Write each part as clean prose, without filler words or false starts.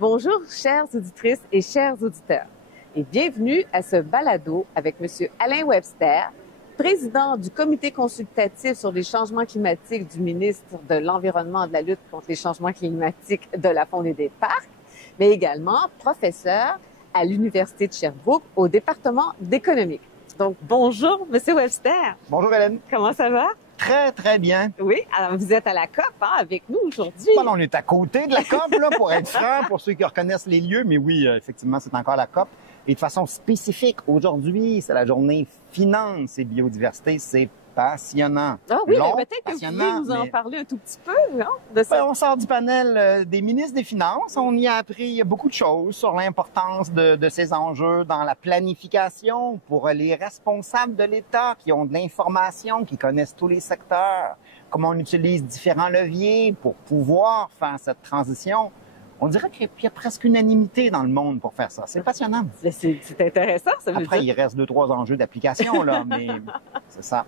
Bonjour, chères auditrices et chers auditeurs, et bienvenue à ce balado avec M. Alain Webster, président du Comité consultatif sur les changements climatiques du ministre de l'Environnement et de la lutte contre les changements climatiques de la Faune et des Parcs, mais également professeur à l'Université de Sherbrooke au département d'économie. Donc, bonjour, M. Webster. Bonjour, Hélène. Comment ça va? Très, très bien. Oui, alors vous êtes à la COP avec nous aujourd'hui. Bon, on est à côté de la COP, là, pour être franc, pour ceux qui reconnaissent les lieux, mais oui, effectivement, c'est encore la COP. Et de façon spécifique, aujourd'hui, c'est la journée finance et biodiversité. C'est passionnant. Ah oui, Long, peut-être que vous pouvez nous en parler un tout petit peu, non? De ça. Ben, on sort du panel des ministres des Finances. On y a appris beaucoup de choses sur l'importance de ces enjeux dans la planification pour les responsables de l'État qui ont de l'information, qui connaissent tous les secteurs, comment on utilise différents leviers pour pouvoir faire cette transition. On dirait qu'il y a presque unanimité dans le monde pour faire ça. C'est passionnant. C'est intéressant, ça veut Après, dire. il reste 2-3 enjeux d'application, là, mais c'est ça.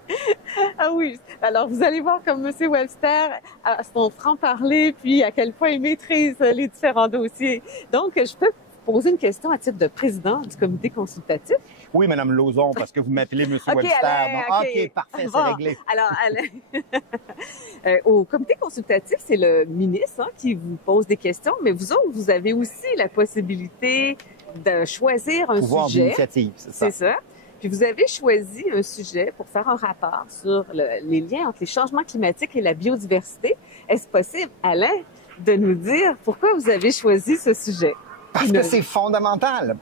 Ah oui. Alors, vous allez voir comme M. Webster, à son franc-parler, puis à quel point il maîtrise les différents dossiers. Donc, je peux vous poser une question à titre de président du comité consultatif? Oui, Mme Lauzon, parce que vous m'appelez M. Webster. Alain, Donc, OK, parfait, c'est réglé. Alors, Alain, au comité consultatif, c'est le ministre qui vous pose des questions, mais vous autres, vous avez aussi la possibilité de choisir un Pouvoir sujet. d'initiative, c'est ça. C'est ça. Puis vous avez choisi un sujet pour faire un rapport sur les liens entre les changements climatiques et la biodiversité. Est-ce possible, Alain, de nous dire pourquoi vous avez choisi ce sujet? Parce que c'est fondamental.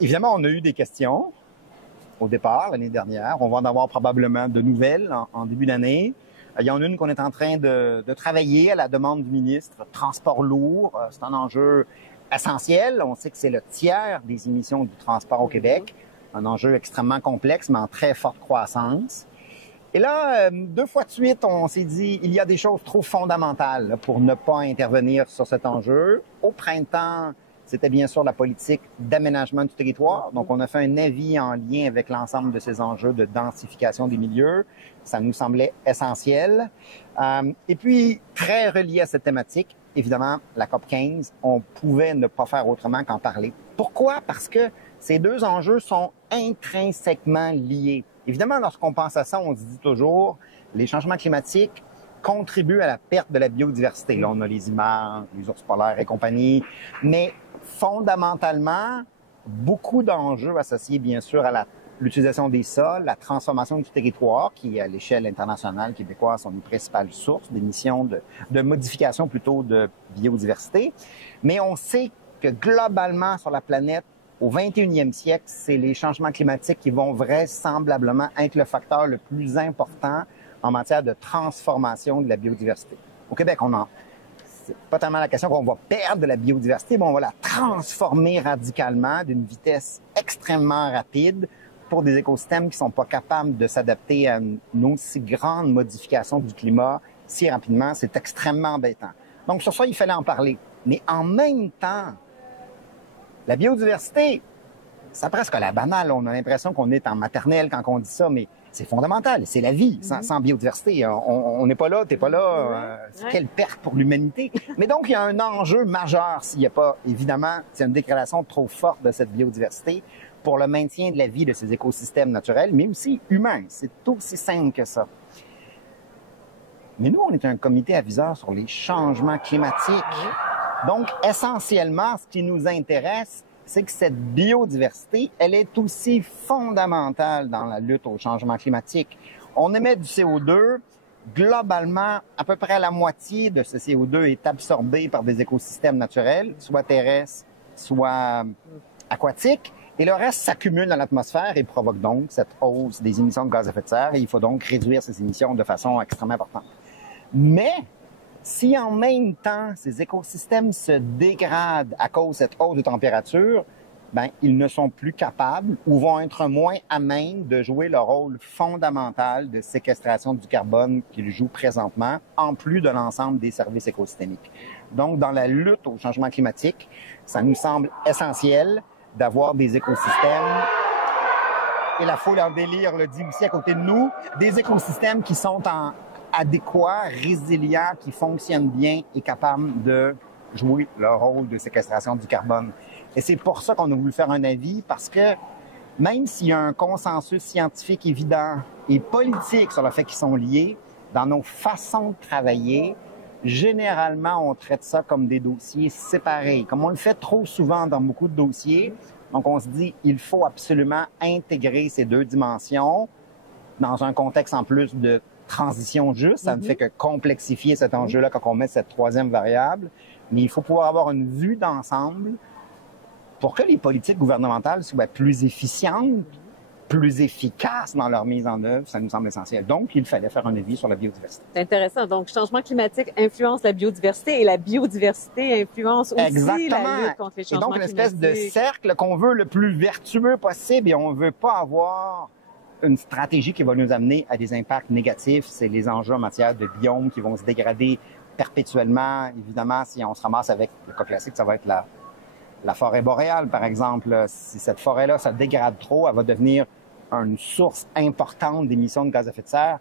Évidemment, on a eu des questions au départ, l'année dernière. On va en avoir probablement de nouvelles en début d'année. Il y en a une qu'on est en train de travailler à la demande du ministre. Transport lourd, c'est un enjeu essentiel. On sait que c'est le tiers des émissions du transport au Québec. Un enjeu extrêmement complexe, mais en très forte croissance. Et là, 2 fois de suite, on s'est dit, il y a des choses trop fondamentales là, pour ne pas intervenir sur cet enjeu. Au printemps, c'était bien sûr la politique d'aménagement du territoire. Donc, on a fait un avis en lien avec l'ensemble de ces enjeux de densification des milieux. Ça nous semblait essentiel. Et puis, très relié à cette thématique, évidemment, la COP 15, on pouvait ne pas faire autrement qu'en parler. Pourquoi? Parce que ces 2 enjeux sont intrinsèquement liés. Évidemment, lorsqu'on pense à ça, on se dit toujours, les changements climatiques contribuent à la perte de la biodiversité. Là, on a les images, les ours polaires et compagnie, mais fondamentalement, beaucoup d'enjeux associés, bien sûr, à l'utilisation des sols, la transformation du territoire, qui, à l'échelle internationale québécoise, sont les principales sources d'émissions, de modification plutôt de biodiversité. Mais on sait que globalement, sur la planète, au 21e siècle, c'est les changements climatiques qui vont vraisemblablement être le facteur le plus important en matière de transformation de la biodiversité. Au Québec, c'est pas tellement la question qu'on va perdre de la biodiversité, mais on va la transformer radicalement d'une vitesse extrêmement rapide pour des écosystèmes qui sont pas capables de s'adapter à une aussi grande modification du climat si rapidement. C'est extrêmement embêtant. Donc, sur ça, il fallait en parler. Mais en même temps, la biodiversité, c'est presque la banale. On a l'impression qu'on est en maternelle quand on dit ça, mais c'est fondamental. C'est la vie. Sans biodiversité, on n'est pas là, t'es pas là. Quelle perte pour l'humanité. Mais donc, il y a un enjeu majeur s'il n'y a pas, évidemment, c'est une dégradation trop forte de cette biodiversité pour le maintien de la vie de ces écosystèmes naturels, mais aussi humains. C'est aussi simple que ça. Mais nous, on est un comité aviseur sur les changements climatiques. Donc, essentiellement, ce qui nous intéresse, c'est que cette biodiversité, elle est aussi fondamentale dans la lutte au changement climatique. On émet du CO2. Globalement, à peu près la moitié de ce CO2 est absorbé par des écosystèmes naturels, soit terrestres, soit aquatiques. Et le reste s'accumule dans l'atmosphère et provoque donc cette hausse des émissions de gaz à effet de serre. Et il faut donc réduire ces émissions de façon extrêmement importante. Mais si en même temps, ces écosystèmes se dégradent à cause de cette hausse de température, ben, ils ne sont plus capables ou vont être moins à même de jouer le rôle fondamental de séquestration du carbone qu'ils jouent présentement, en plus de l'ensemble des services écosystémiques. Donc, dans la lutte au changement climatique, ça nous semble essentiel d'avoir des écosystèmes, et la foule en délire le dit aussi à côté de nous, des écosystèmes qui sont adéquats, résilients, qui fonctionnent bien et capables de jouer leur rôle de séquestration du carbone. Et c'est pour ça qu'on a voulu faire un avis, parce que même s'il y a un consensus scientifique évident et politique sur le fait qu'ils sont liés, dans nos façons de travailler, généralement, on traite ça comme des dossiers séparés, comme on le fait trop souvent dans beaucoup de dossiers. Donc, on se dit, il faut absolument intégrer ces deux dimensions dans un contexte en plus de transition juste. Ça ne fait que complexifier cet enjeu-là quand on met cette troisième variable. Mais il faut pouvoir avoir une vue d'ensemble pour que les politiques gouvernementales soient plus efficientes, plus efficaces dans leur mise en œuvre. Ça nous semble essentiel. Donc, il fallait faire un avis sur la biodiversité. C'est intéressant. Donc, changement climatique influence la biodiversité et la biodiversité influence aussi la lutte contre les changements climatiques. Et donc, une espèce de cercle qu'on veut le plus vertueux possible et on ne veut pas avoir une stratégie qui va nous amener à des impacts négatifs. C'est les enjeux en matière de biomes qui vont se dégrader perpétuellement. Évidemment, si on se ramasse avec le cas classique, ça va être la forêt boréale, par exemple. Si cette forêt-là se dégrade trop, elle va devenir une source importante d'émissions de gaz à effet de serre.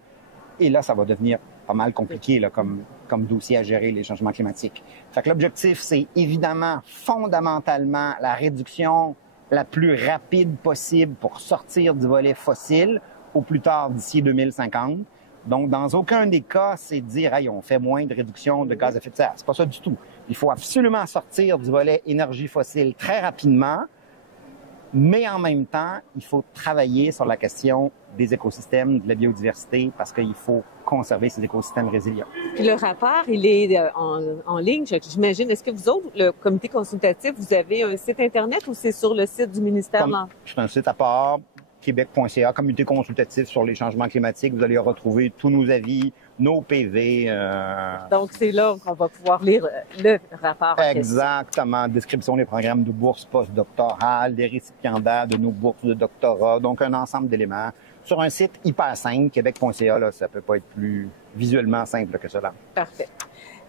Et là, ça va devenir pas mal compliqué là, comme dossier à gérer les changements climatiques. Fait que l'objectif, c'est évidemment, fondamentalement, la réduction la plus rapide possible pour sortir du volet fossile au plus tard d'ici 2050. Donc, dans aucun des cas, c'est de dire, hey, on fait moins de réduction de gaz à effet de serre. C'est pas ça du tout. Il faut absolument sortir du volet énergie fossile très rapidement, mais en même temps, il faut travailler sur la question des écosystèmes, de la biodiversité, parce qu'il faut conserver ces écosystèmes résilients. Puis le rapport, il est en ligne, j'imagine. Est-ce que vous autres, le comité consultatif, vous avez un site Internet ou c'est sur le site du ministère? C'est un site à part, québec.ca, comité consultatif sur les changements climatiques. Vous allez retrouver tous nos avis, nos PV. Donc, c'est là qu'on va pouvoir lire le rapport. Exactement. Description des programmes de bourses postdoctorales, des récipiendaires de nos bourses de doctorat. Donc, un ensemble d'éléments sur un site hyper simple, québec.ca. Là, ça peut pas être plus visuellement simple que cela. Parfait.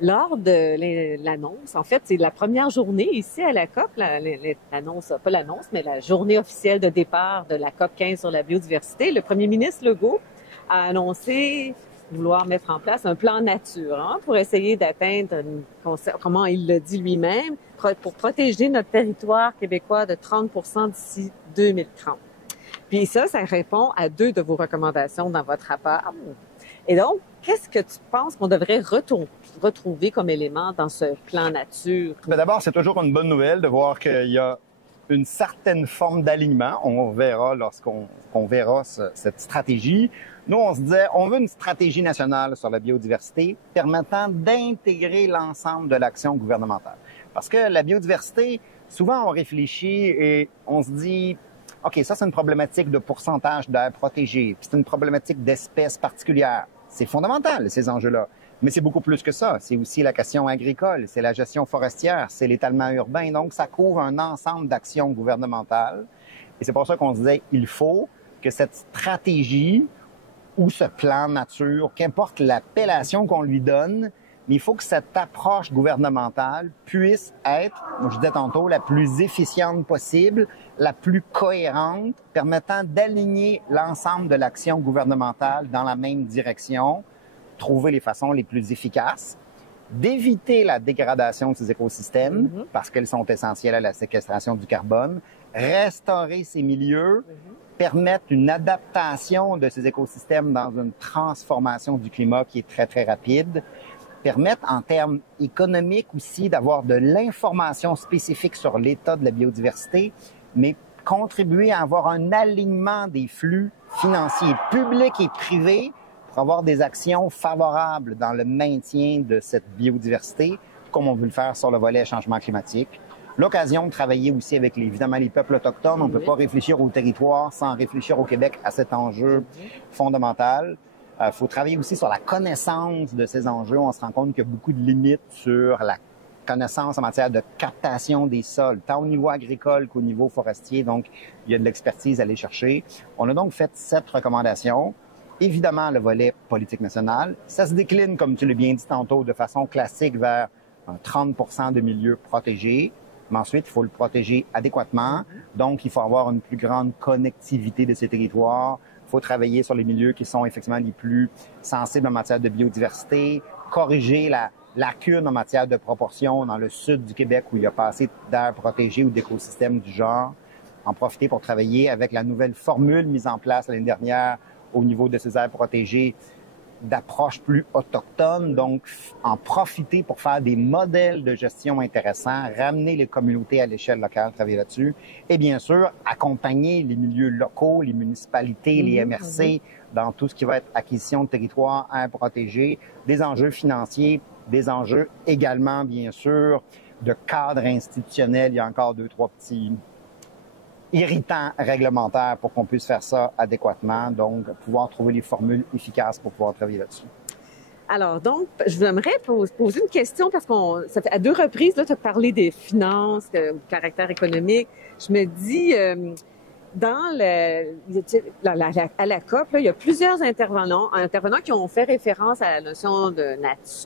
Lors de l'annonce, en fait, c'est la première journée ici à la COP, l'annonce, pas l'annonce, mais la journée officielle de départ de la COP 15 sur la biodiversité, le premier ministre Legault a annoncé vouloir mettre en place un plan nature pour essayer d'atteindre, comment il le dit lui-même, pour protéger notre territoire québécois de 30% d'ici 2030. Puis ça répond à 2 de vos recommandations dans votre rapport. Et donc, qu'est-ce que tu penses qu'on devrait retrouver comme élément dans ce plan nature? Mais d'abord, c'est toujours une bonne nouvelle de voir qu'il y a une certaine forme d'alignement. On verra lorsqu'on verra cette stratégie. Nous, on se disait, on veut une stratégie nationale sur la biodiversité permettant d'intégrer l'ensemble de l'action gouvernementale. Parce que la biodiversité, souvent on réfléchit et on se dit, OK, ça c'est une problématique de pourcentage d'air protégé, puis c'est une problématique d'espèces particulières. C'est fondamental, ces enjeux-là. Mais c'est beaucoup plus que ça. C'est aussi la question agricole, c'est la gestion forestière, c'est l'étalement urbain. Donc, ça couvre un ensemble d'actions gouvernementales. Et c'est pour ça qu'on se disait, il faut que cette stratégie ou ce plan nature, qu'importe l'appellation qu'on lui donne, mais il faut que cette approche gouvernementale puisse être, je disais tantôt, la plus efficiente possible, la plus cohérente, permettant d'aligner l'ensemble de l'action gouvernementale dans la même direction, trouver les façons les plus efficaces, d'éviter la dégradation de ces écosystèmes, parce qu'elles sont essentielles à la séquestration du carbone, restaurer ces milieux, permettre une adaptation de ces écosystèmes dans une transformation du climat qui est très, très rapide, permettre en termes économiques aussi d'avoir de l'information spécifique sur l'état de la biodiversité, mais contribuer à avoir un alignement des flux financiers publics et privés pour avoir des actions favorables dans le maintien de cette biodiversité, comme on veut le faire sur le volet changement climatique. l'occasion de travailler aussi avec, évidemment, les peuples autochtones. On ne peut pas réfléchir au territoire sans réfléchir au Québec à cet enjeu fondamental. Il faut travailler aussi sur la connaissance de ces enjeux. On se rend compte qu'il y a beaucoup de limites sur la connaissance en matière de captation des sols, tant au niveau agricole qu'au niveau forestier. Donc, il y a de l'expertise à aller chercher. On a donc fait 7 recommandations. Évidemment, le volet politique nationale, ça se décline, comme tu l'as bien dit tantôt, de façon classique vers un 30 % de milieux protégés. Mais ensuite, il faut le protéger adéquatement. Donc, il faut avoir une plus grande connectivité de ces territoires. Il faut travailler sur les milieux qui sont effectivement les plus sensibles en matière de biodiversité, corriger la lacune en matière de proportion dans le sud du Québec où il y a pas assez d'aires protégées ou d'écosystèmes du genre. En profiter pour travailler avec la nouvelle formule mise en place l'année dernière au niveau de ces aires protégées d'approche plus autochtone, donc en profiter pour faire des modèles de gestion intéressants, ramener les communautés à l'échelle locale, travailler là-dessus, et bien sûr, accompagner les milieux locaux, les municipalités, les MRC, dans tout ce qui va être acquisition de territoire, aires protégées, des enjeux financiers, des enjeux également, bien sûr, de cadre institutionnel. Il y a encore 2-3 petits irritants réglementaires pour qu'on puisse faire ça adéquatement, donc pouvoir trouver les formules efficaces pour pouvoir travailler là-dessus. Alors, donc, je vous aimerais poser une question parce ça fait à 2 reprises, là, tu as parlé des finances, du caractère économique. Je me dis, à la COP, là, il y a plusieurs intervenants qui ont fait référence à la notion de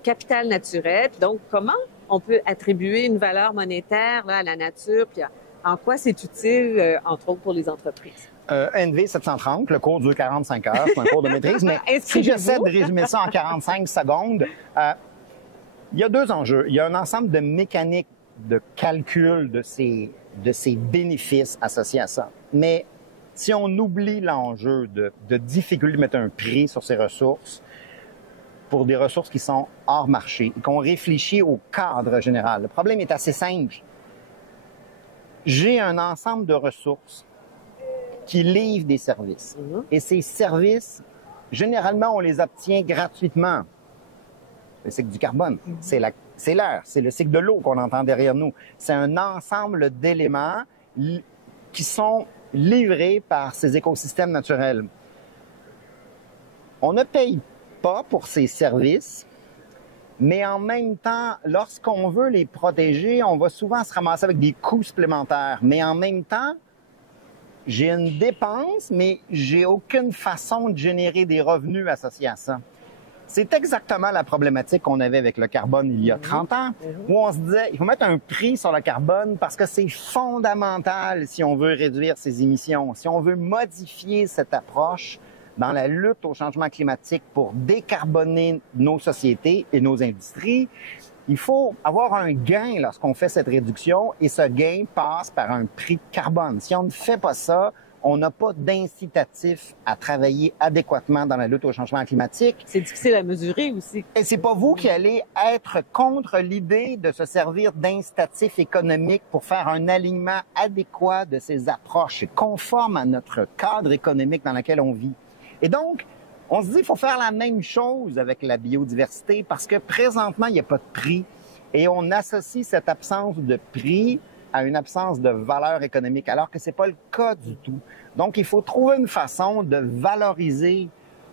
capital naturel. Donc, comment on peut attribuer une valeur monétaire là, à la nature, puis en quoi c'est utile, entre autres, pour les entreprises? NV 730, le cours dure 45 heures, c'est un cours de maîtrise, mais si j'essaie de résumer ça en 45 secondes, il y a 2 enjeux. Il y a un ensemble de mécaniques de calcul de ces bénéfices associés à ça. Mais si on oublie l'enjeu de difficulté de mettre un prix sur ces ressources, pour des ressources qui sont hors marché, et qu'on réfléchit au cadre général, le problème est assez simple. J'ai un ensemble de ressources qui livrent des services. Et ces services, généralement, on les obtient gratuitement. Le cycle du carbone, c'est l'air, c'est le cycle de l'eau qu'on entend derrière nous. C'est un ensemble d'éléments qui sont livrés par ces écosystèmes naturels. On ne paye pas pour ces services, mais en même temps, lorsqu'on veut les protéger, on va souvent se ramasser avec des coûts supplémentaires. Mais en même temps, j'ai une dépense, mais j'ai aucune façon de générer des revenus associés à ça. C'est exactement la problématique qu'on avait avec le carbone il y a 30 ans, où on se disait, il faut mettre un prix sur le carbone parce que c'est fondamental si on veut réduire ses émissions, si on veut modifier cette approche dans la lutte au changement climatique pour décarboner nos sociétés et nos industries. Il faut avoir un gain lorsqu'on fait cette réduction et ce gain passe par un prix de carbone. Si on ne fait pas ça, on n'a pas d'incitatif à travailler adéquatement dans la lutte au changement climatique. C'est difficile à mesurer aussi. Et c'est pas vous qui allez être contre l'idée de se servir d'incitatifs économiques pour faire un alignement adéquat de ces approches conformes à notre cadre économique dans lequel on vit. Et donc, on se dit qu'il faut faire la même chose avec la biodiversité parce que présentement, il n'y a pas de prix. Et on associe cette absence de prix à une absence de valeur économique, alors que ce n'est pas le cas du tout. Donc, il faut trouver une façon de valoriser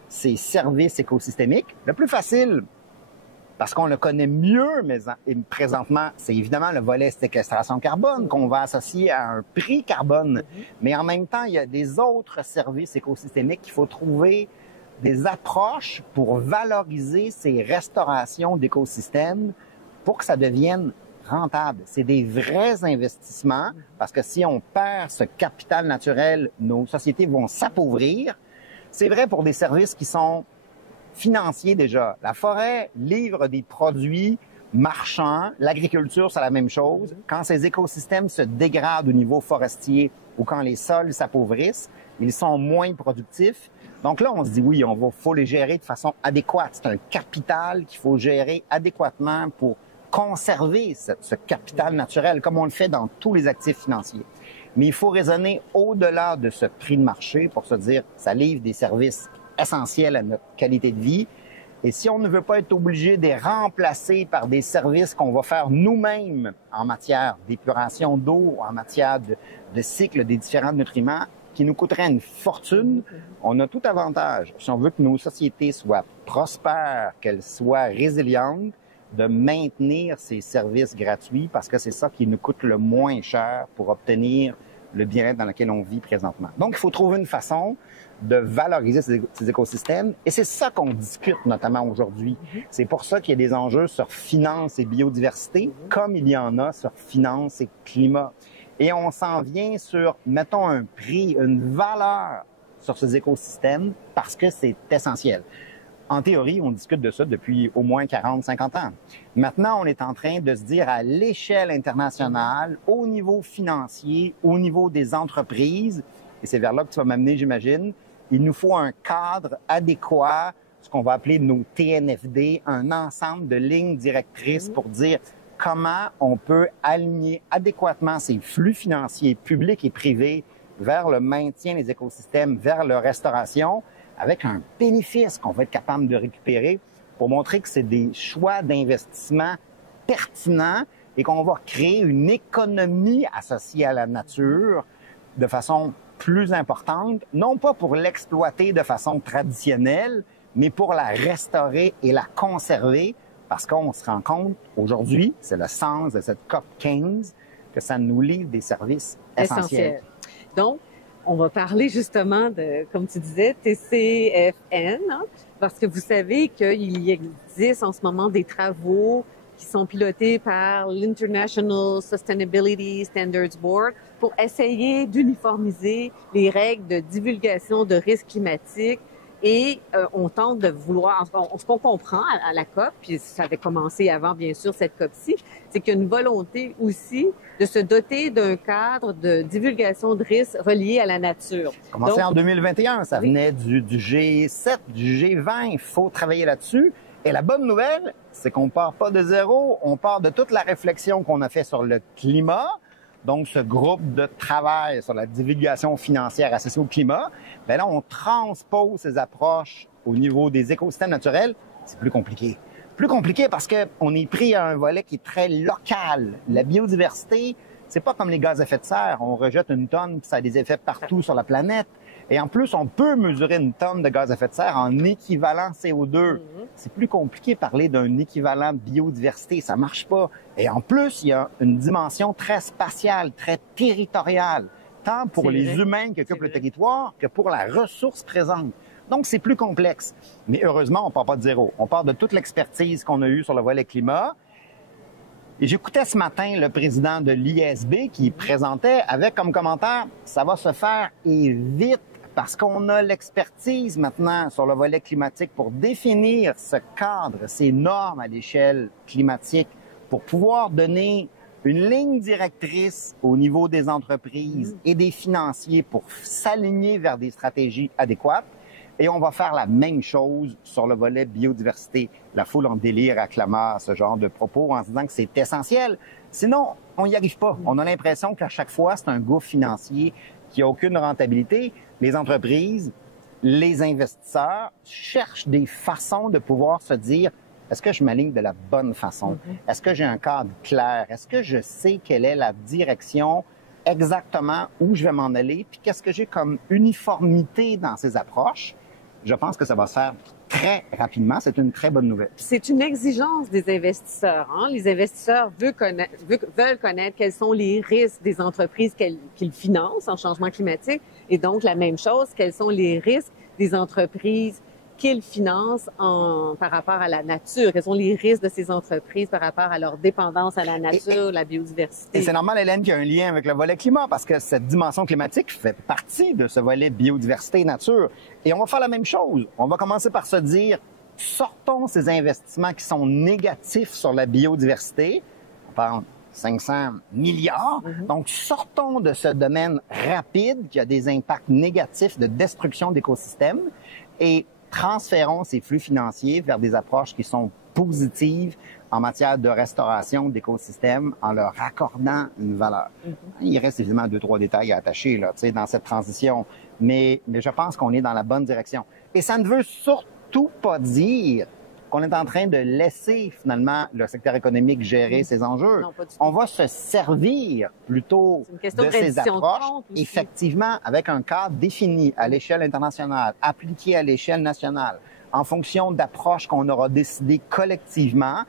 ces services écosystémiques. Le plus facile, parce qu'on le connaît mieux, mais présentement, c'est évidemment le volet séquestration carbone qu'on va associer à un prix carbone. Mais en même temps, il y a des autres services écosystémiques qu'il faut trouver des approches pour valoriser ces restaurations d'écosystèmes pour que ça devienne rentable. C'est des vrais investissements parce que si on perd ce capital naturel, nos sociétés vont s'appauvrir. C'est vrai pour des services qui sont financiers déjà. La forêt livre des produits marchands. L'agriculture, c'est la même chose. Quand ces écosystèmes se dégradent au niveau forestier ou quand les sols s'appauvrissent, ils sont moins productifs. Donc là, on se dit oui, faut les gérer de façon adéquate. C'est un capital qu'il faut gérer adéquatement pour conserver ce capital naturel, comme on le fait dans tous les actifs financiers. Mais il faut raisonner au-delà de ce prix de marché pour se dire ça livre des services essentiels à notre qualité de vie. Et si on ne veut pas être obligé de les remplacer par des services qu'on va faire nous-mêmes en matière d'épuration d'eau, en matière de cycle des différents nutriments, qui nous coûterait une fortune, on a tout avantage, si on veut que nos sociétés soient prospères, qu'elles soient résilientes, de maintenir ces services gratuits parce que c'est ça qui nous coûte le moins cher pour obtenir le bien-être dans lequel on vit présentement. Donc, il faut trouver une façon de valoriser ces écosystèmes et c'est ça qu'on discute notamment aujourd'hui. C'est pour ça qu'il y a des enjeux sur finance et biodiversité, comme il y en a sur finance et climat. Et on s'en vient sur, mettons, un prix, une valeur sur ces écosystèmes parce que c'est essentiel. En théorie, on discute de ça depuis au moins 40, 50 ans. Maintenant, on est en train de se dire à l'échelle internationale, au niveau financier, au niveau des entreprises, et c'est vers là que tu vas m'amener, j'imagine, il nous faut un cadre adéquat, ce qu'on va appeler nos TNFD, un ensemble de lignes directrices pour dire comment on peut aligner adéquatement ces flux financiers publics et privés vers le maintien des écosystèmes, vers leur restauration, avec un bénéfice qu'on va être capable de récupérer pour montrer que c'est des choix d'investissement pertinents et qu'on va créer une économie associée à la nature de façon plus importante, non pas pour l'exploiter de façon traditionnelle, mais pour la restaurer et la conserver, parce qu'on se rend compte aujourd'hui, c'est le sens de cette COP 15, que ça nous livre des services essentiels. Donc, on va parler justement de, comme tu disais, TCFN, hein, parce que vous savez qu'il y existe en ce moment des travaux qui sont pilotés par l'International Sustainability Standards Board pour essayer d'uniformiser les règles de divulgation de risques climatiques. Et on tente de vouloir, ce qu'on comprend à la COP, puis ça avait commencé avant, bien sûr, cette COP-ci, c'est qu'il y a une volonté aussi de se doter d'un cadre de divulgation de risques reliés à la nature. Commencé en 2021, ça venait du G7, du G20, il faut travailler là-dessus. Et la bonne nouvelle, c'est qu'on part pas de zéro, on part de toute la réflexion qu'on a fait sur le climat. Donc, ce groupe de travail sur la divulgation financière associée au climat, bien là, on transpose ces approches au niveau des écosystèmes naturels. C'est plus compliqué. Plus compliqué parce qu'on est pris à un volet qui est très local. La biodiversité, c'est pas comme les gaz à effet de serre. On rejette une tonne, puis ça a des effets partout sur la planète. Et en plus, on peut mesurer une tonne de gaz à effet de serre en équivalent CO2. C'est plus compliqué de parler d'un équivalent biodiversité, ça marche pas. Et en plus, il y a une dimension très spatiale, très territoriale, tant pour les humains qui occupent le territoire que pour la ressource présente. Donc, c'est plus complexe. Mais heureusement, on part pas de zéro. On part de toute l'expertise qu'on a eue sur le volet climat. Et j'écoutais ce matin le président de l'ISB qui présentait avec comme commentaire « ça va se faire et vite ». Parce qu'on a l'expertise maintenant sur le volet climatique pour définir ce cadre, ces normes à l'échelle climatique, pour pouvoir donner une ligne directrice au niveau des entreprises et des financiers pour s'aligner vers des stratégies adéquates. Et on va faire la même chose sur le volet biodiversité. La foule en délire acclame à ce genre de propos en se disant que c'est essentiel. Sinon, on n'y arrive pas. On a l'impression qu'à chaque fois, c'est un gouffre financier qui n'a aucune rentabilité. Les entreprises, les investisseurs cherchent des façons de pouvoir se dire est-ce que je m'aligne de la bonne façon? Est-ce que j'ai un cadre clair? Est-ce que je sais quelle est la direction exactement où je vais m'en aller? Puis qu'est-ce que j'ai comme uniformité dans ces approches? Je pense que ça va se faire très rapidement. C'est une très bonne nouvelle. C'est une exigence des investisseurs. Hein? Les investisseurs veulent connaître quels sont les risques des entreprises qu'ils financent en changement climatique. Et donc, la même chose, quels sont les risques des entreprises qu'ils financent par rapport à la nature? Quels sont les risques de ces entreprises par rapport à leur dépendance à la nature, la biodiversité? Et c'est normal, Hélène, qu'il y a un lien avec le volet climat parce que cette dimension climatique fait partie de ce volet biodiversité et nature. Et on va faire la même chose. On va commencer par se dire, sortons ces investissements qui sont négatifs sur la biodiversité. On parle 500 milliards. Donc, sortons de ce domaine rapide qui a des impacts négatifs de destruction d'écosystèmes et transférons ces flux financiers vers des approches qui sont positives en matière de restauration d'écosystèmes en leur accordant une valeur. Il reste évidemment 2-3 détails à attacher là, dans cette transition, mais je pense qu'on est dans la bonne direction. Et ça ne veut surtout pas dire qu'on est en train de laisser finalement le secteur économique gérer ces enjeux. Non, pas du tout. On va se servir plutôt de ces approches, effectivement, avec un cadre défini à l'échelle internationale, appliqué à l'échelle nationale, en fonction d'approches qu'on aura décidées collectivement.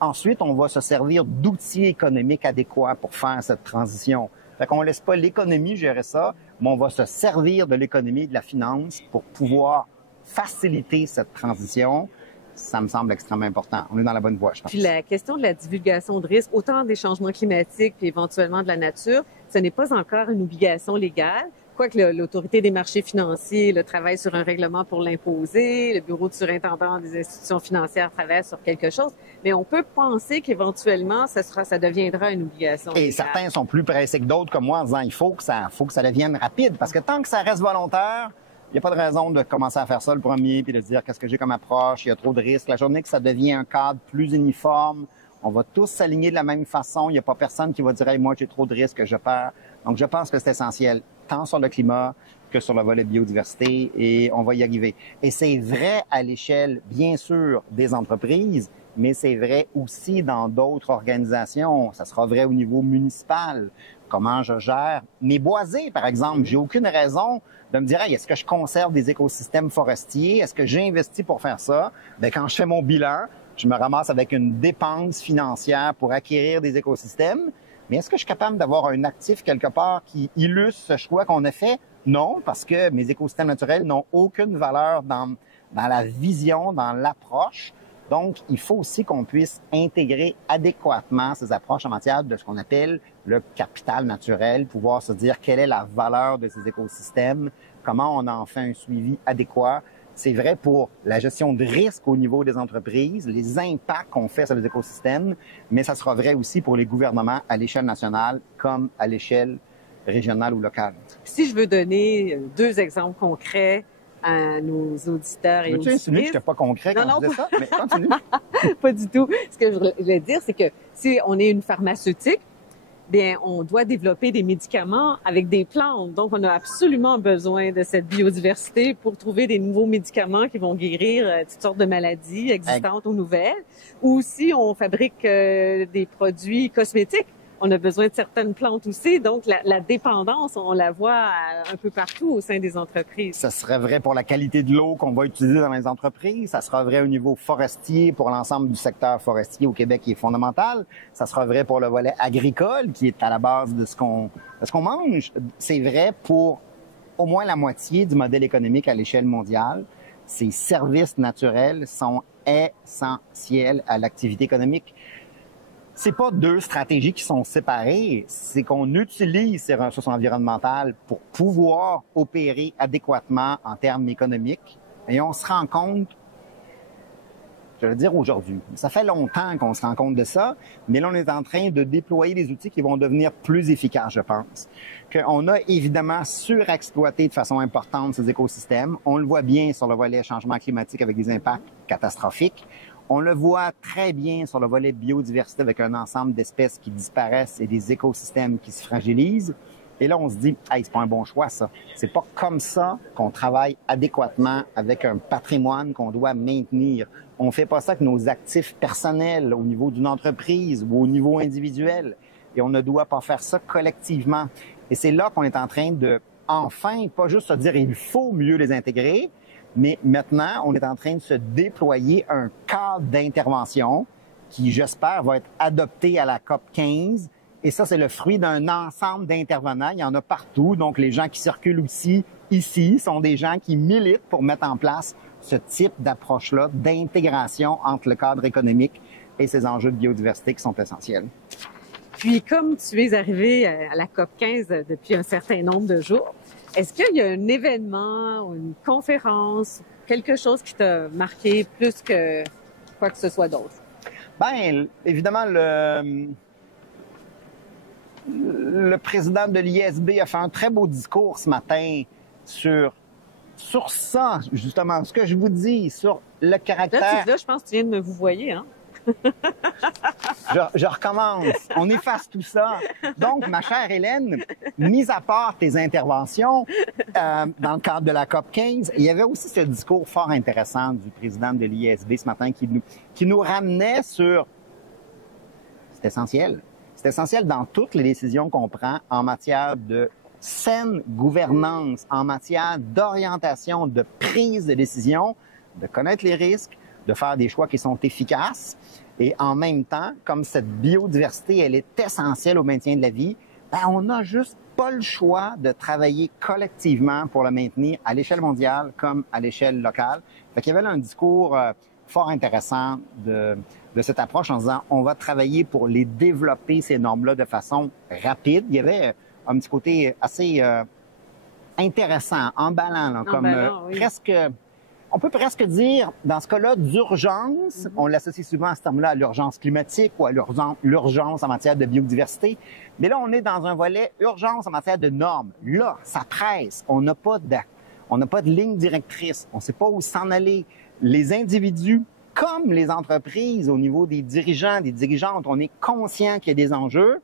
Ensuite, on va se servir d'outils économiques adéquats pour faire cette transition. Fait qu'on laisse pas l'économie gérer ça, mais on va se servir de l'économie et de la finance pour pouvoir faciliter cette transition. Ça me semble extrêmement important. On est dans la bonne voie, je pense. Puis la question de la divulgation de risques, autant des changements climatiques puis éventuellement de la nature, ce n'est pas encore une obligation légale. Quoique l'Autorité des marchés financiers travaille sur un règlement pour l'imposer, le Bureau de surintendant des institutions financières travaille sur quelque chose, mais on peut penser qu'éventuellement, ça deviendra une obligation. Et légale. certains sont plus pressés que d'autres comme moi en disant il faut que ça devienne rapide, parce que tant que ça reste volontaire, il n'y a pas de raison de commencer à faire ça le premier puis de se dire qu'est-ce que j'ai comme approche, il y a trop de risques. La journée que ça devient un cadre plus uniforme, on va tous s'aligner de la même façon. Il n'y a pas personne qui va dire hey, moi j'ai trop de risques, je perds. Donc je pense que c'est essentiel, tant sur le climat que sur le volet biodiversité, et on va y arriver. Et c'est vrai à l'échelle, bien sûr, des entreprises, mais c'est vrai aussi dans d'autres organisations. Ça sera vrai au niveau municipal. Comment je gère mes boisés, par exemple. J'ai aucune raison de me dire hey, est-ce que je conserve des écosystèmes forestiers? Est-ce que j'ai investi pour faire ça? Bien, quand je fais mon bilan, je me ramasse avec une dépense financière pour acquérir des écosystèmes. Mais est-ce que je suis capable d'avoir un actif quelque part qui illustre ce choix qu'on a fait? Non, parce que mes écosystèmes naturels n'ont aucune valeur dans la vision, dans l'approche. Donc, il faut aussi qu'on puisse intégrer adéquatement ces approches en matière de ce qu'on appelle le capital naturel, pouvoir se dire quelle est la valeur de ces écosystèmes, comment on en fait un suivi adéquat. C'est vrai pour la gestion de risque au niveau des entreprises, les impacts qu'on fait sur les écosystèmes, mais ça sera vrai aussi pour les gouvernements à l'échelle nationale comme à l'échelle régionale ou locale. Si je veux donner 2 exemples concrets à nos auditeurs et Veux-tu auditrices... insinuer que je n'étais pas concret quand je disais ça? Mais continue. Pas du tout. Ce que je voulais dire, c'est que si on est une pharmaceutique, bien, on doit développer des médicaments avec des plantes. Donc, on a absolument besoin de cette biodiversité pour trouver des nouveaux médicaments qui vont guérir toutes sortes de maladies existantes ou nouvelles. Ou si on fabrique des produits cosmétiques, on a besoin de certaines plantes aussi. Donc, la dépendance, on la voit un peu partout au sein des entreprises. Ça serait vrai pour la qualité de l'eau qu'on va utiliser dans les entreprises. Ça sera vrai au niveau forestier pour l'ensemble du secteur forestier au Québec qui est fondamental. Ça sera vrai pour le volet agricole qui est à la base de ce qu'on mange. C'est vrai pour au moins la moitié du modèle économique à l'échelle mondiale. Ces services naturels sont essentiels à l'activité économique. C'est pas 2 stratégies qui sont séparées, c'est qu'on utilise ces ressources environnementales pour pouvoir opérer adéquatement en termes économiques. Et on se rend compte, je veux dire aujourd'hui, ça fait longtemps qu'on se rend compte de ça, mais là on est en train de déployer des outils qui vont devenir plus efficaces, je pense. Qu'on a évidemment surexploité de façon importante ces écosystèmes. On le voit bien sur le volet changement climatique avec des impacts catastrophiques. On le voit très bien sur le volet biodiversité avec un ensemble d'espèces qui disparaissent et des écosystèmes qui se fragilisent. Et là, on se dit, hey, c'est pas un bon choix, ça. C'est pas comme ça qu'on travaille adéquatement avec un patrimoine qu'on doit maintenir. On fait pas ça avec nos actifs personnels au niveau d'une entreprise ou au niveau individuel. Et on ne doit pas faire ça collectivement. Et c'est là qu'on est en train de, enfin, pas juste se dire, il faut mieux les intégrer, mais maintenant, on est en train de se déployer un cadre d'intervention qui, j'espère, va être adopté à la COP 15. Et ça, c'est le fruit d'un ensemble d'intervenants. Il y en a partout. Donc, les gens qui circulent aussi ici sont des gens qui militent pour mettre en place ce type d'approche-là d'intégration entre le cadre économique et ces enjeux de biodiversité qui sont essentiels. Puis, comme tu es arrivé à la COP 15 depuis un certain nombre de jours, est-ce qu'il y a un événement ou une conférence, quelque chose qui t'a marqué plus que quoi que ce soit d'autre? Bien, évidemment, le président de l'ISB a fait un très beau discours ce matin sur ça, justement, ce que je vous dis, sur le caractère... Là, je pense que tu viens de me vous voyez, hein? Je recommence. On efface tout ça. Donc, ma chère Hélène, mis à part tes interventions dans le cadre de la COP 15, il y avait aussi ce discours fort intéressant du président de l'ISB ce matin qui nous ramenait sur... C'est essentiel. C'est essentiel dans toutes les décisions qu'on prend en matière de saine gouvernance, en matière d'orientation, de prise de décision, de connaître les risques, de faire des choix qui sont efficaces. Et en même temps, comme cette biodiversité, elle est essentielle au maintien de la vie, ben, on n'a juste pas le choix de travailler collectivement pour le maintenir à l'échelle mondiale comme à l'échelle locale. Fait qu'il y avait là un discours fort intéressant de cette approche en disant on va travailler pour les développer, ces normes-là, de façon rapide. Il y avait un petit côté assez intéressant, emballant, là, comme oui. presque... On peut presque dire, dans ce cas-là, d'urgence, on l'associe souvent à ce terme-là à l'urgence climatique ou à l'urgence en matière de biodiversité. Mais là, on est dans un volet urgence en matière de normes. Là, ça presse. On n'a pas de ligne directrice. On ne sait pas où s'en aller. Les individus, comme les entreprises, au niveau des dirigeants, des dirigeantes, on est conscient qu'il y a des enjeux,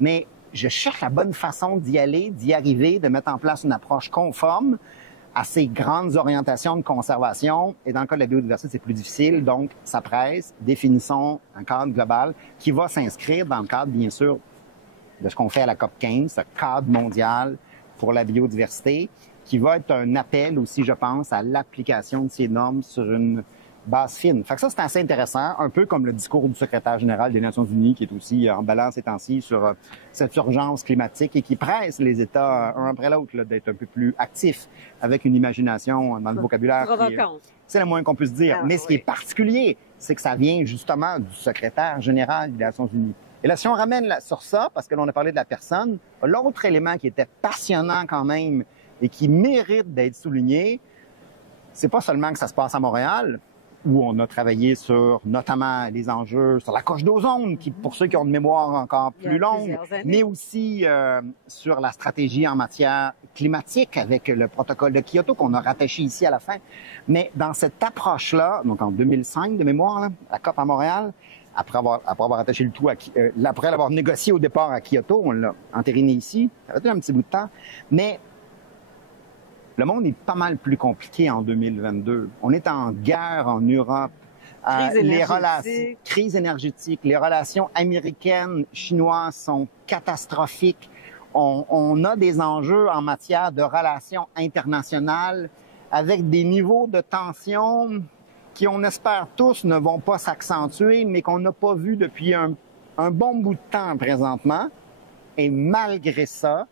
mais je cherche la bonne façon d'y aller, d'y arriver, de mettre en place une approche conforme à ces grandes orientations de conservation. Et dans le cas de la biodiversité, c'est plus difficile. Donc, ça presse. Définissons un cadre global qui va s'inscrire dans le cadre, bien sûr, de ce qu'on fait à la COP 15, ce cadre mondial pour la biodiversité, qui va être un appel aussi, je pense, à l'application de ces normes sur une base fine. Fait que ça, c'est assez intéressant, un peu comme le discours du secrétaire général des Nations unies, qui est aussi en balance ces temps-ci sur cette urgence climatique et qui presse les États, un après l'autre, d'être un peu plus actifs avec une imagination dans le vocabulaire. C'est le moins qu'on puisse dire. Mais ce qui est particulier, c'est que ça vient justement du secrétaire général des Nations unies. Et là, si on ramène sur ça, parce que l'on a parlé de la personne, l'autre élément qui était passionnant quand même et qui mérite d'être souligné, c'est pas seulement que ça se passe à Montréal, où on a travaillé sur notamment les enjeux sur la couche d'ozone, qui, pour ceux qui ont une mémoire encore plus longue, mais aussi sur la stratégie en matière climatique avec le protocole de Kyoto qu'on a rattaché ici à la fin. Mais dans cette approche-là, donc en 2005 de mémoire, là, la COP à Montréal, après avoir attaché le tout, après l'avoir négocié au départ à Kyoto, on l'a entériné ici, ça a été un petit bout de temps, mais le monde est pas mal plus compliqué en 2022. On est en guerre en Europe. Crise énergétique, les relations américaines, chinoises sont catastrophiques. On a des enjeux en matière de relations internationales avec des niveaux de tension qui, on espère tous, ne vont pas s'accentuer, mais qu'on n'a pas vu depuis un bon bout de temps présentement. Et malgré ça,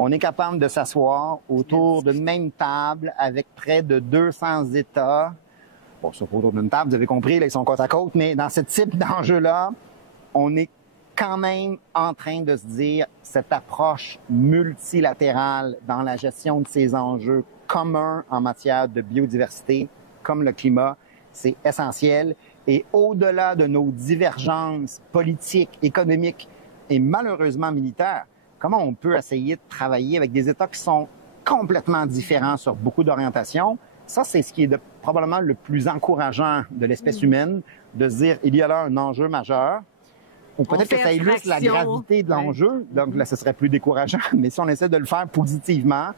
on est capable de s'asseoir autour d'une même table avec près de 200 États. Bon, sauf autour d'une table, vous avez compris, là, ils sont côte à côte, mais dans ce type d'enjeu-là, on est quand même en train de se dire cette approche multilatérale dans la gestion de ces enjeux communs en matière de biodiversité, comme le climat, c'est essentiel. Et au-delà de nos divergences politiques, économiques et malheureusement militaires, comment on peut essayer de travailler avec des États qui sont complètement différents sur beaucoup d'orientations? Ça, c'est ce qui est probablement le plus encourageant de l'espèce humaine, de se dire, il y a là un enjeu majeur. Ou peut-être que ça illustre la gravité de l'enjeu, donc là, ce serait plus décourageant. Mais si on essaie de le faire positivement,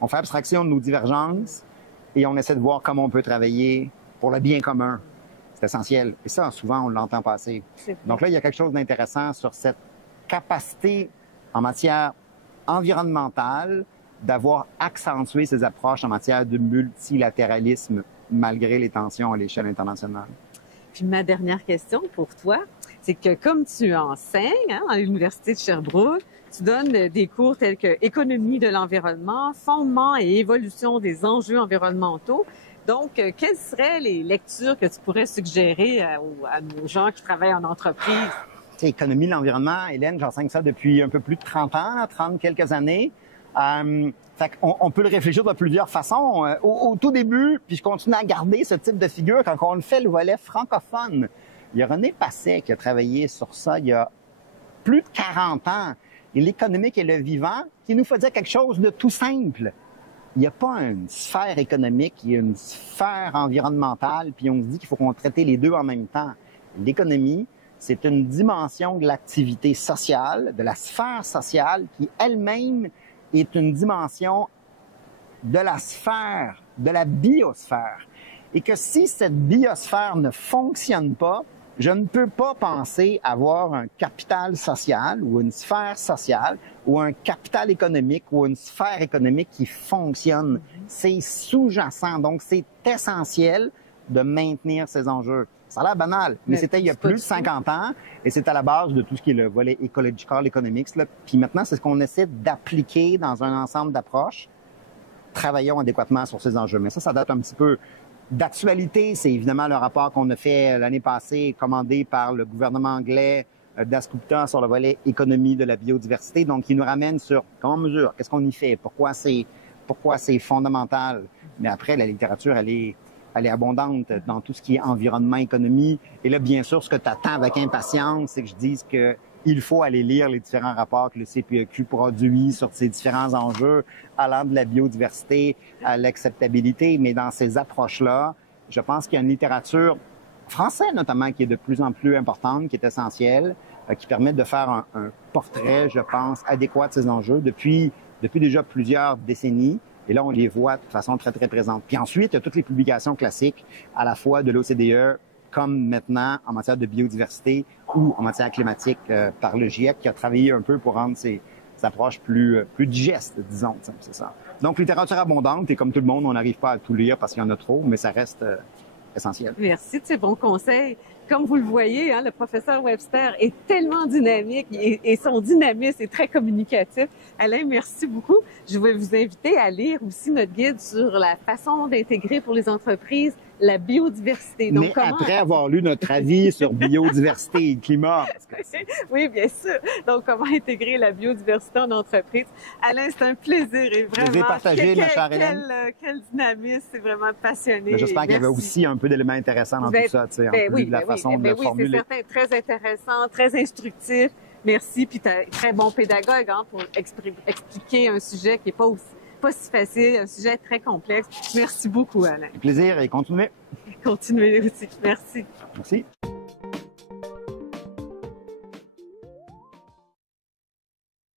on fait abstraction de nos divergences et on essaie de voir comment on peut travailler pour le bien commun. C'est essentiel. Et ça, souvent, on l'entend passer. Donc là, il y a quelque chose d'intéressant sur cette capacité en matière environnementale, d'avoir accentué ces approches en matière de multilatéralisme malgré les tensions à l'échelle internationale. Puis ma dernière question pour toi, c'est que comme tu enseignes à l'Université de Sherbrooke, tu donnes des cours tels que économie de l'environnement, fondement et évolution des enjeux environnementaux. Donc, quelles seraient les lectures que tu pourrais suggérer à nos gens qui travaillent en entreprise? Économie de l'environnement, Hélène, j'enseigne ça depuis un peu plus de 30 ans, 30 quelques années. Fait on peut le réfléchir de plusieurs façons. Au tout début, puis je continue à garder ce type de figure quand on fait le volet francophone. Il y a René Passet qui a travaillé sur ça il y a plus de 40 ans. Et l'économique et le vivant, qui nous fait dire quelque chose de tout simple. Il n'y a pas une sphère économique, il y a une sphère environnementale, puis on se dit qu'il faut qu'on traite les deux en même temps. L'économie, c'est une dimension de l'activité sociale, de la sphère sociale, qui elle-même est une dimension de la sphère, de la biosphère. Et que si cette biosphère ne fonctionne pas, je ne peux pas penser avoir un capital social ou une sphère sociale ou un capital économique ou une sphère économique qui fonctionne. C'est sous-jacent, donc c'est essentiel de maintenir ces enjeux. Ça a l'air banal, mais c'était il y a plus de 50 ans et c'est à la base de tout ce qui est le volet ecological economics. Là. Puis maintenant, c'est ce qu'on essaie d'appliquer dans un ensemble d'approches. Travaillons adéquatement sur ces enjeux. Mais ça date un petit peu d'actualité. C'est évidemment le rapport qu'on a fait l'année passée, commandé par le gouvernement anglais d'Ascupta sur le volet économie de la biodiversité. Donc, il nous ramène sur comment on mesure, qu'est-ce qu'on y fait, pourquoi c'est fondamental. Mais après, la littérature, elle est abondante dans tout ce qui est environnement, économie. Et là, bien sûr, ce que tu attends avec impatience, c'est que je dise qu'il faut aller lire les différents rapports que le CPEQ produit sur ces différents enjeux, allant de la biodiversité à l'acceptabilité. Mais dans ces approches-là, je pense qu'il y a une littérature française notamment qui est de plus en plus importante, qui est essentielle, qui permet de faire un portrait, je pense, adéquat de ces enjeux depuis déjà plusieurs décennies. Et là, on les voit de façon très, très présente. Puis ensuite, il y a toutes les publications classiques, à la fois de l'OCDE, comme maintenant en matière de biodiversité ou en matière climatique par le GIEC, qui a travaillé un peu pour rendre ces approches plus digestes, disons. C'est ça. Donc, littérature abondante, et comme tout le monde, on n'arrive pas à tout lire parce qu'il y en a trop, mais ça reste essentiel. Merci de ces bons conseils. Comme vous le voyez, hein, le professeur Webster est tellement dynamique et son dynamisme est très communicatif. Alain, merci beaucoup. Je vais vous inviter à lire aussi notre guide sur la façon d'intégrer pour les entreprises la biodiversité. Donc, mais après avoir lu notre avis sur biodiversité et climat. Oui, bien sûr. Donc, comment intégrer la biodiversité en entreprise. Alain, c'est un plaisir et vraiment... Plaisir partagé, ma chère Hélène. Quel dynamisme, c'est vraiment passionné. J'espère qu'il y avait aussi un peu d'éléments intéressants dans tout ça, tu sais, en plus de la façon de le formuler. Oui, c'est certain, très intéressant, très instructif. Merci, puis tu es très bon pédagogue hein, pour expliquer un sujet qui n'est pas si facile, un sujet très complexe. Merci beaucoup, Alain. Plaisir et continuez. Continuez aussi. Merci. Merci.